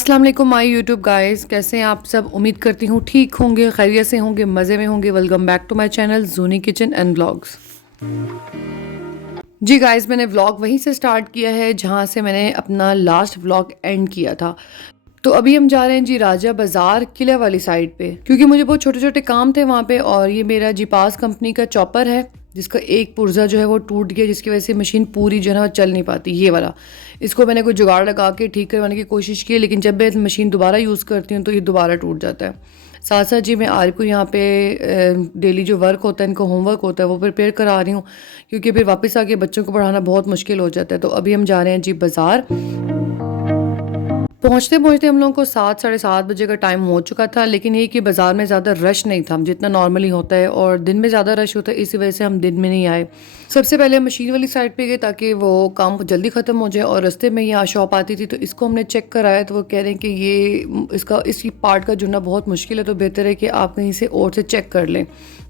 अस्सलाम वालेकुम my YouTube guys, कैसे हैं आप सब। उम्मीद करती हूँ ठीक होंगे, खैरियत से होंगे, मज़े में होंगे। Welcome back to my channel Juni kitchen and vlogs. जी गाइस, मैंने व्लॉग वहीं से स्टार्ट किया है जहाँ से मैंने अपना लास्ट व्लॉग एंड किया था। तो अभी हम जा रहे हैं जी राजा बाज़ार किले वाली साइड पे, क्योंकि मुझे बहुत छोटे छोटे काम थे वहाँ पे। और ये मेरा जी पास कंपनी का चॉपर है जिसका एक पुर्जा जो है वो टूट गया, जिसकी वजह से मशीन पूरी जो है ना वो चल नहीं पाती। ये वाला, इसको मैंने कोई जुगाड़ लगा के ठीक करवाने की कोशिश की, लेकिन जब मैं मशीन दोबारा यूज़ करती हूँ तो ये दोबारा टूट जाता है। साथ साथ जी मैं आरिफ को यहाँ पे डेली जो वर्क होता है, इनका होमवर्क होता है, वो प्रिपेयर करा रही हूँ, क्योंकि फिर वापस आके बच्चों को पढ़ाना बहुत मुश्किल हो जाता है। तो अभी हम जा रहे हैं जी बाज़ार। पहुँचते पहुँचते हम लोगों को 7 साढ़े 7 बजे का टाइम हो चुका था, लेकिन ये कि बाज़ार में ज़्यादा रश नहीं था जितना नॉर्मली होता है, और दिन में ज़्यादा रश होता है, इसी वजह से हम दिन में नहीं आए। सबसे पहले हम मशीन वाली साइड पे गए ताकि वो काम जल्दी ख़त्म हो जाए, और रास्ते में यहाँ शॉप आती थी तो इसको हमने चेक कराया तो वो कह रहे हैं कि ये इसी पार्ट का जुड़ना बहुत मुश्किल है, तो बेहतर है कि आप कहीं से और से चेक कर लें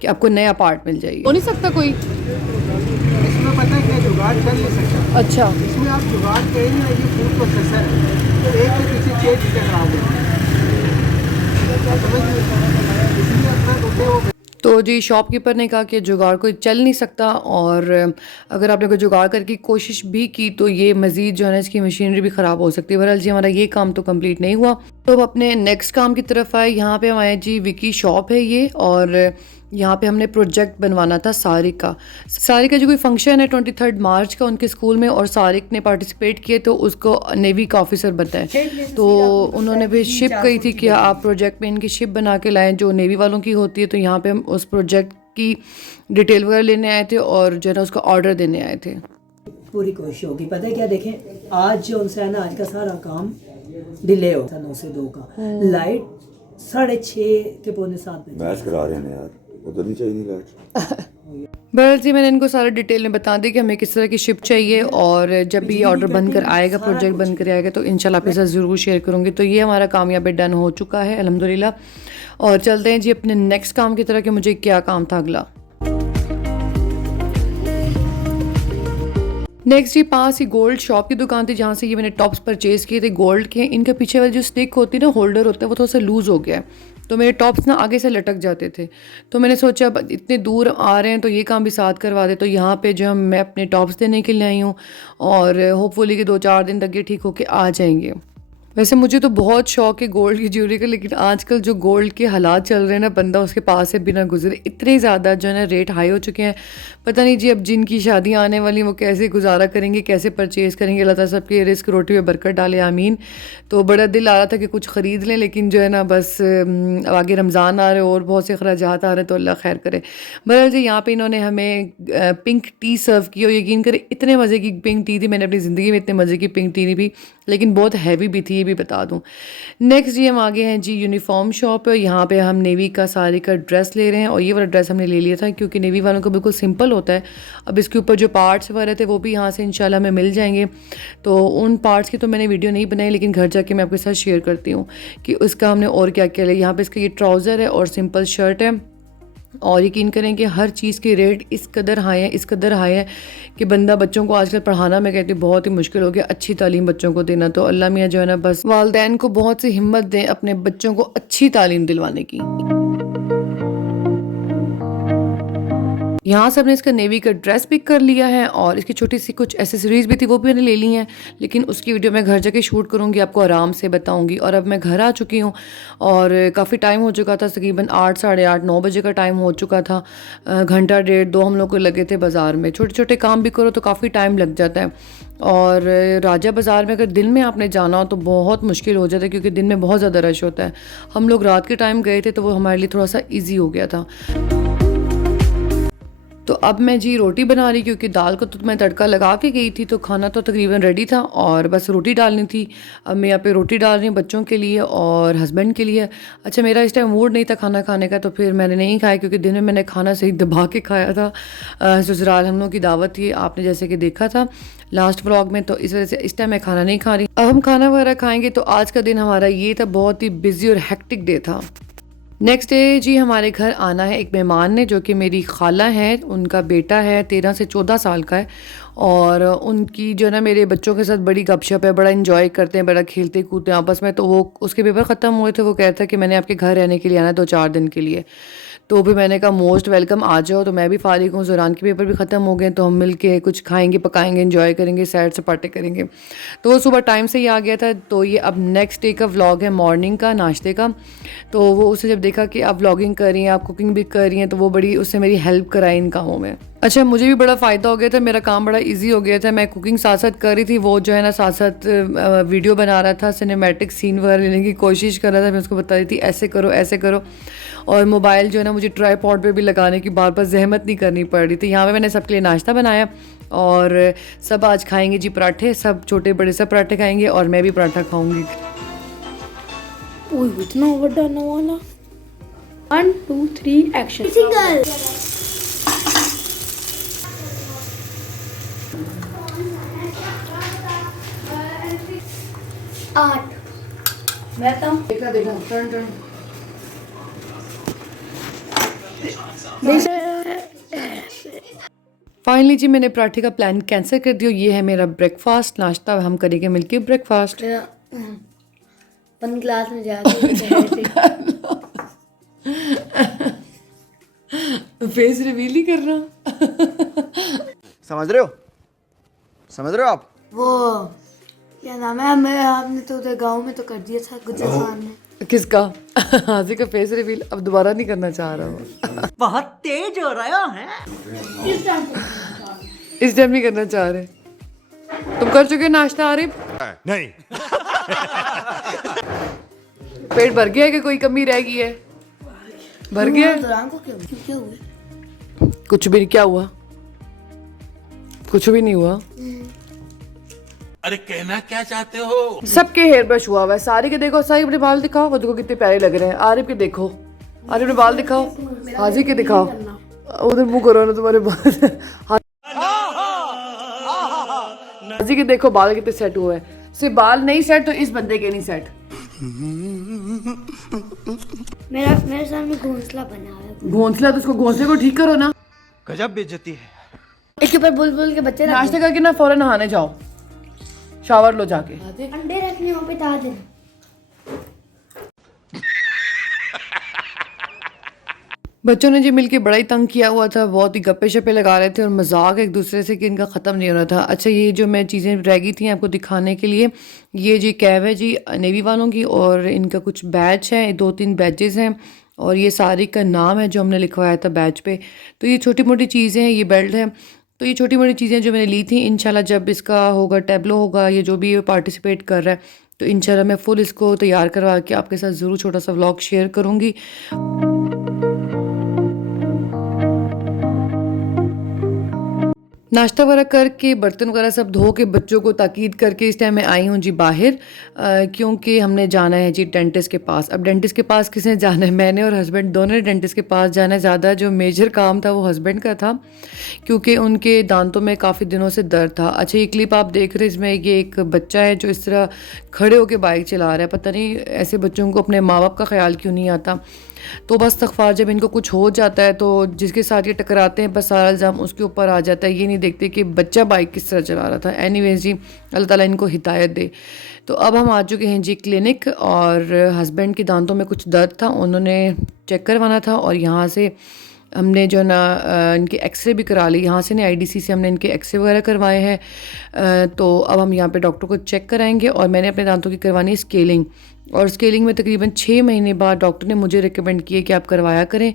कि आपको नया पार्ट मिल जाएगी। हो नहीं सकता कोई इसमें पता है क्या जुगाड़ कर नहीं सकता। अच्छा, इसमें आप जुगाड़ करेंगे ना, ये फूड प्रोसेसर है तो एक के पीछे 6 चीज़ें खराब होती हैं, समझ लीजिए। इसलिए अपना रुपये वो तो जी शॉपकीपर ने कहा कि जुगाड़ कोई चल नहीं सकता, और अगर आपने कोई जुगाड़ करके कोशिश भी की तो ये मज़ीद जो है ना इसकी मशीनरी भी ख़राब हो सकती है। बहरहाल जी हमारा ये काम तो कंप्लीट नहीं हुआ, तो अब अपने नेक्स्ट काम की तरफ आए। यहाँ पे हम आए जी, विकी शॉप है ये, और यहाँ पे हमने प्रोजेक्ट बनवाना था सारिक का जो कोई फंक्शन है 23 मार्च का उनके स्कूल में, और सारिक ने पार्टिसिपेट किए तो उसको नेवी का ऑफिसर बनता है। तो उन्होंने भी शिप कही थी कि आप प्रोजेक्ट में इनकी शिप बना के लाएं जो नेवी वालों की होती है। तो यहाँ पे हम उस प्रोजेक्ट की डिटेल वगैरह लेने आए थे और जो है ना उसका ऑर्डर देने आए थे। पूरी कोशिश होगी। पता है क्या, देखें आज जो उनसे है ना, आज का सारा काम डिले हो था 9 से 2 का। लाइट 6:30 के पौने 7 बजे मैच करा रहे हैं यार, उधर नहीं चाहिए लाइट। बहरहाल जी मैंने इनको सारा डिटेल में बता दी कि हमें किस तरह की शिप चाहिए, और जब भी ये ऑर्डर बनकर आएगा, प्रोजेक्ट बनकर आएगा, तो इंशाल्लाह आपके साथ ज़रूर शेयर करूँगी। तो ये हमारा कामयाबी डन हो चुका है अल्हम्दुलिल्लाह। और चलते हैं जी अपने नेक्स्ट काम की तरह कि मुझे क्या काम था अगला। नेक्स्ट जी पास ही गोल्ड शॉप की दुकान थी जहाँ से ये मैंने टॉप्स परचेज़ किए थे गोल्ड के। इनके पीछे वाली जो स्टिक होती है ना, होल्डर होता है, वो थोड़ा सा लूज़ हो गया है, तो मेरे टॉप्स ना आगे से लटक जाते थे। तो मैंने सोचा अब इतने दूर आ रहे हैं तो ये काम भी साथ करवा दे। तो यहाँ पे जो मैं अपने टॉप्स देने के लिए आई हूँ, और होपफुली कि 2-4 दिन तक ये ठीक होके आ जाएंगे। वैसे मुझे तो बहुत शौक है गोल्ड की ज्वेलरी का, लेकिन आजकल जो गोल्ड के हालात चल रहे हैं ना, बंदा उसके पास से बिना गुजरे, इतने ज़्यादा जो है ना रेट हाई हो चुके हैं। पता नहीं जी अब जिनकी शादियाँ आने वाली वो कैसे गुजारा करेंगे, कैसे परचेज़ करेंगे। अल्लाह ताला सबके रिस्क रोटी में बरकत डाले, आमीन। तो बड़ा दिल आ रहा था कि कुछ ख़रीद लें, लेकिन जो है ना बस आगे रमज़ान आ रहे और बहुत से अखराजात आ रहे हैं, तो अल्लाह खैर करे। बहरहाल जी यहाँ पे इन्होंने हमें पिंक टी सर्व की, और यकीन करें इतने मज़े की पिंक टी थी, मैंने अपनी ज़िंदगी में इतने मज़े की पिंक टी नहीं पी, लेकिन बहुत हैवी भी थी, ये भी बता दूं। नेक्स्ट जी हम आगे हैं जी यूनिफॉर्म शॉप। यहाँ पे हम नेवी का सारी का ड्रेस ले रहे हैं, और ये वाला ड्रेस हमने ले लिया था क्योंकि नेवी वालों को बिल्कुल सिंपल होता है। अब इसके ऊपर जो पार्ट्स वगैरह थे वो भी यहाँ से इंशाल्लाह हमें मिल जाएंगे। तो उन पार्ट्स की तो मैंने वीडियो नहीं बनाई, लेकिन घर जाके मैं आपके साथ शेयर करती हूँ कि उसका हमने और क्या क्या लिया। यहाँ पे इसका ये ट्राउज़र है और सिंपल शर्ट है, और यकीन करें कि हर चीज़ के रेट इस कदर हाई है कि बंदा बच्चों को आजकल पढ़ाना, मैं कहती हूँ, बहुत ही मुश्किल हो गया अच्छी तालीम बच्चों को देना। तो अल्लाह मियाँ जो है ना बस वालिदैन को बहुत सी हिम्मत दें अपने बच्चों को अच्छी तालीम दिलवाने की। यहाँ से हमने इसका नेवी का ड्रेस पिक कर लिया है, और इसकी छोटी सी कुछ एसेसरीज़ भी थी वो भी मैंने ले ली हैं, लेकिन उसकी वीडियो मैं घर जाके शूट करूँगी, आपको आराम से बताऊँगी। और अब मैं घर आ चुकी हूँ, और काफ़ी टाइम हो चुका था, तकरीबन 8 साढ़े 8 9 बजे का टाइम हो चुका था। घंटा डेढ़ 2 हम लोग को लगे थे बाज़ार में। छोटे छोटे काम भी करो तो काफ़ी टाइम लग जाता है, और राजा बाज़ार में अगर दिन में आपने जाना हो तो बहुत मुश्किल हो जाता है, क्योंकि दिन में बहुत ज़्यादा रश होता है। हम लोग रात के टाइम गए थे तो वो हमारे लिए थोड़ा सा ईजी हो गया था। तो अब मैं जी रोटी बना रही, क्योंकि दाल को तो मैं तड़का लगा के गई थी, तो खाना तो तकरीबन रेडी था और बस रोटी डालनी थी। अब मैं यहाँ पे रोटी डाल रही हूँ बच्चों के लिए और हस्बैंड के लिए। अच्छा मेरा इस टाइम मूड नहीं था खाना खाने का, तो फिर मैंने नहीं खाया, क्योंकि दिन में मैंने खाना सही दबा के खाया था। ससुराल हम लोग की दावत थी, आपने जैसे कि देखा था लास्ट व्लॉग में, तो इस वजह से इस टाइम मैं खाना नहीं खा रही। अब हम खाना वगैरह खाएंगे। तो आज का दिन हमारा ये था, बहुत ही बिजी और हेक्टिक डे था। नेक्स्ट डे जी हमारे घर आना है एक मेहमान ने, जो कि मेरी खाला है, उनका बेटा है, 13 से 14 साल का है, और उनकी जो है ना मेरे बच्चों के साथ बड़ी गपशप है, बड़ा एंजॉय करते हैं, बड़ा खेलते कूदते हैं आपस में। तो वो उसके पेपर ख़त्म हुए थे, वो कह रहा था कि मैंने आपके घर रहने के लिए आना है 2-4 दिन के लिए। तो फिर मैंने कहा मोस्ट वेलकम, आ जाओ। तो मैं भी फारिग हूँ, ज़ुरान के पेपर भी ख़त्म हो गए, तो हम मिल के कुछ खाएंगे पकाएंगे, एंजॉय करेंगे, सैर सपाटे करेंगे। तो वो सुबह टाइम से ही आ गया था। तो ये अब नेक्स्ट डे का व्लॉग है, मॉर्निंग का नाश्ते का। तो वो उसे जब देखा कि आप व्लॉगिंग कर रही हैं, आप कुकिंग भी कर रही हैं, तो वो बड़ी उससे मेरी हेल्प कराई इन कामों में। अच्छा, मुझे भी बड़ा फ़ायदा हो गया था, मेरा काम बड़ा इजी हो गया था। मैं कुकिंग साथ साथ कर रही थी, वो जो है ना साथ साथ वीडियो बना रहा था, सिनेमैटिक सीन वगैरह लेने की कोशिश कर रहा था। मैं उसको बता रही थी ऐसे करो ऐसे करो। और मोबाइल जो है ना मुझे ट्राईपॉड पे भी लगाने की बार बार जहमत नहीं करनी पड़ रही थी। यहाँ पे मैंने सबके लिए नाश्ता बनाया और सब आज खाएंगे जी पराठे, सब छोटे बड़े सब पराठे खाएंगे और मैं भी पराठा खाऊंगी। ओह इतना बड़ा वाला 1 2 3 एक्शन सिंगल आठ देखा देखा टर्न टर्न। फाइनली जी मैंने पराठे का प्लान कैंसिल कर दिया। ये है मेरा ब्रेकफास्ट, नाश्ता हम करेंगे मिलके ब्रेकफास्ट। वन क्लास में जाके फेस रिवील ही कर रहा। समझ रहे हो आप? वो क्या नाम है, मैं आपने तो उधर गांव में तो कर दिया था गुजर खान ने। किसका? हाजी का फेस रिवील अब दोबारा नहीं करना चाह रहा हूँ। बहुत तेज हो रहा है। इस टाइम नहीं करना चाह रहे। तुम कर चुके हो नाश्ता आरिफ? नहीं। पेट भर गया है कि कोई कमी रह गई है? भर गया है? दौरान को क्या हुआ? कुछ भी नहीं। क्या हुआ? कुछ भी नहीं हुआ। अरे कहना क्या चाहते हो? सबके हेयर ब्रश हुआ हुआ है। सारे के देखो, सारे अपने बाल दिखाओ, वो देखो कितने प्यारे लग रहे हैं। आरिफ के देखो, आरिफ अपने बाल दिखाओ, हाजी के दिखाओ, उधर मुंह करो ना तुम्हारे बाल। हाजी के देखो बाल कितने सेट हुए हैं। सिर्फ बाल नहीं सेट तो इस बंदे के नहीं सेट। मेरे सामने घोंसला बना है। घोंसला तो उसको घोंसले को ठीक करो ना। गजब बेइज्जती है। इसके ऊपर बुलबुल के बच्चे नाश्ता करके ना फौरन नहाने जाओ, शावर लो जाके। अंडे रखने वहाँ पे डाल देना। बच्चों ने जी मिलके बड़ा ही तंग किया हुआ था, बहुत ही गप्पे शप्पे लगा रहे थे और मजाक एक दूसरे से कि इनका ख़त्म नहीं हो रहा था। अच्छा, ये जो मैं चीज़ें रह गई थी आपको दिखाने के लिए, ये जी कैब है जी नेवी वालों की और इनका कुछ बैच है, 2-3 बैचेस हैं और ये सारी का नाम है जो हमने लिखवाया था बैच पे। तो ये छोटी मोटी चीज़ें हैं, ये बेल्ट है। तो ये छोटी मोटी चीज़ें जो मैंने ली थी, इंशाल्लाह जब इसका होगा टैबलो होगा, ये जो भी पार्टिसिपेट कर रहा है, तो इंशाल्लाह मैं फुल इसको तैयार करवा के आपके साथ ज़रूर छोटा सा व्लॉग शेयर करूँगी। नाश्ता वगैरह करके बर्तन वगैरह सब धो के बच्चों को ताकीद करके इस टाइम मैं आई हूँ जी बाहर, क्योंकि हमने जाना है जी डेंटिस्ट के पास। अब डेंटिस्ट के पास किसने जाना है? मैंने और हस्बैंड दोनों ने डेंटिस्ट के पास जाना है। ज़्यादा जो मेजर काम था वो हस्बैंड का था, क्योंकि उनके दांतों में काफ़ी दिनों से दर्द था। अच्छा, ये क्लिप आप देख रहे हैं, इसमें ये एक बच्चा है जो इस तरह खड़े होकर बाइक चला रहा है। पता नहीं ऐसे बच्चों को अपने माँ बाप का ख्याल क्यों नहीं आता। तो बस इस्तग़फ़ार, जब इनको कुछ हो जाता है तो जिसके साथ ये टकराते हैं बस सारा इल्ज़ाम उसके ऊपर आ जाता है। ये नहीं देखते कि बच्चा बाइक किस तरह चला रहा था। एनीवेज़ जी, अल्लाह ताला इनको हिदायत दे। तो अब हम आ चुके हैं जी क्लिनिक और हस्बैंड के दांतों में कुछ दर्द था, उन्होंने चेक करवाना था और यहाँ से हमने जो ना इनके एक्सरे भी करा ली। यहाँ से नहीं, आईडीसी से हमने इनके एक्सरे वगैरह करवाए हैं। तो अब हम यहाँ पे डॉक्टर को चेक कराएंगे और मैंने अपने दांतों की करवानी है स्केलिंग। और स्केलिंग में तकरीबन 6 महीने बाद डॉक्टर ने मुझे रिकमेंड किया कि आप करवाया करें,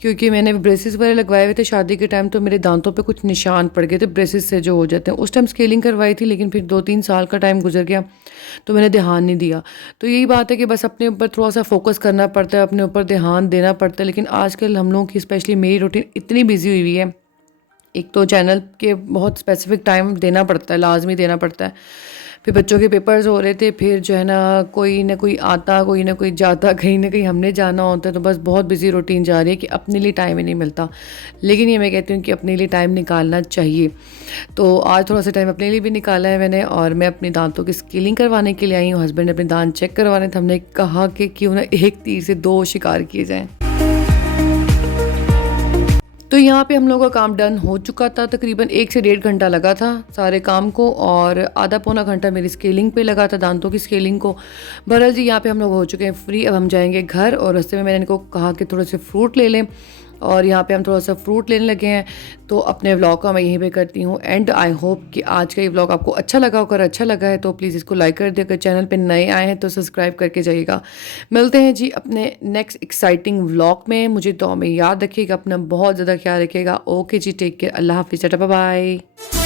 क्योंकि मैंने ब्रेसेस वगैरह लगवाए हुए थे शादी के टाइम, तो मेरे दांतों पे कुछ निशान पड़ गए थे ब्रेसेस से जो हो जाते हैं। उस टाइम स्केलिंग करवाई थी, लेकिन फिर 2-3 साल का टाइम गुजर गया तो मैंने ध्यान नहीं दिया। तो यही बात है कि बस अपने ऊपर थोड़ा सा फोकस करना पड़ता है, अपने ऊपर ध्यान देना पड़ता है। लेकिन आजकल हम लोगों की, स्पेशली मेरी रूटीन इतनी बिजी हुई हुई है, एक तो चैनल के बहुत स्पेसिफिक टाइम देना पड़ता है, लाजमी देना पड़ता है। फिर बच्चों के पेपर्स हो रहे थे, फिर जो है ना कोई आता, कोई ना कोई जाता, कहीं ना कहीं हमने जाना होता है। तो बस बहुत बिजी रूटीन जा रही है कि अपने लिए टाइम ही नहीं मिलता। लेकिन ये मैं कहती हूँ कि अपने लिए टाइम निकालना चाहिए। तो आज थोड़ा सा टाइम अपने लिए भी निकाला है मैंने और मैं अपने दांतों की स्केलिंग करवाने के लिए आई हूँ। हस्बैंड ने अपने दांत चेक करवाने थे, हमने कहा कि क्यों ना एक तीर से 2 शिकार किए जाएँ। तो यहाँ पे हम लोगों का काम डन हो चुका था, तकरीबन 1 से 1.5 घंटा लगा था सारे काम को, और आधा पौना घंटा मेरी स्केलिंग पे लगा था, दांतों की स्केलिंग को। बहरहाल जी यहाँ पे हम लोग हो चुके हैं फ्री। अब हम जाएंगे घर, और रास्ते में मैंने इनको कहा कि थोड़े से फ्रूट ले लें, और यहाँ पे हम थोड़ा सा फ्रूट लेने लगे हैं। तो अपने व्लॉग का मैं यहीं पे करती हूँ एंड। आई होप कि आज का ये व्लॉग आपको अच्छा लगा होगा। अगर अच्छा लगा है तो प्लीज़ इसको लाइक कर दे। अगर चैनल पे नए आए हैं तो सब्सक्राइब करके जाइएगा। मिलते हैं जी अपने नेक्स्ट एक्साइटिंग व्लॉग में। मुझे दुआ में याद रखिएगा, अपना बहुत ज़्यादा ख्याल रखिएगा। ओके जी, टेक केयर, अल्लाह हाफिज़, टाटा बाय बाय।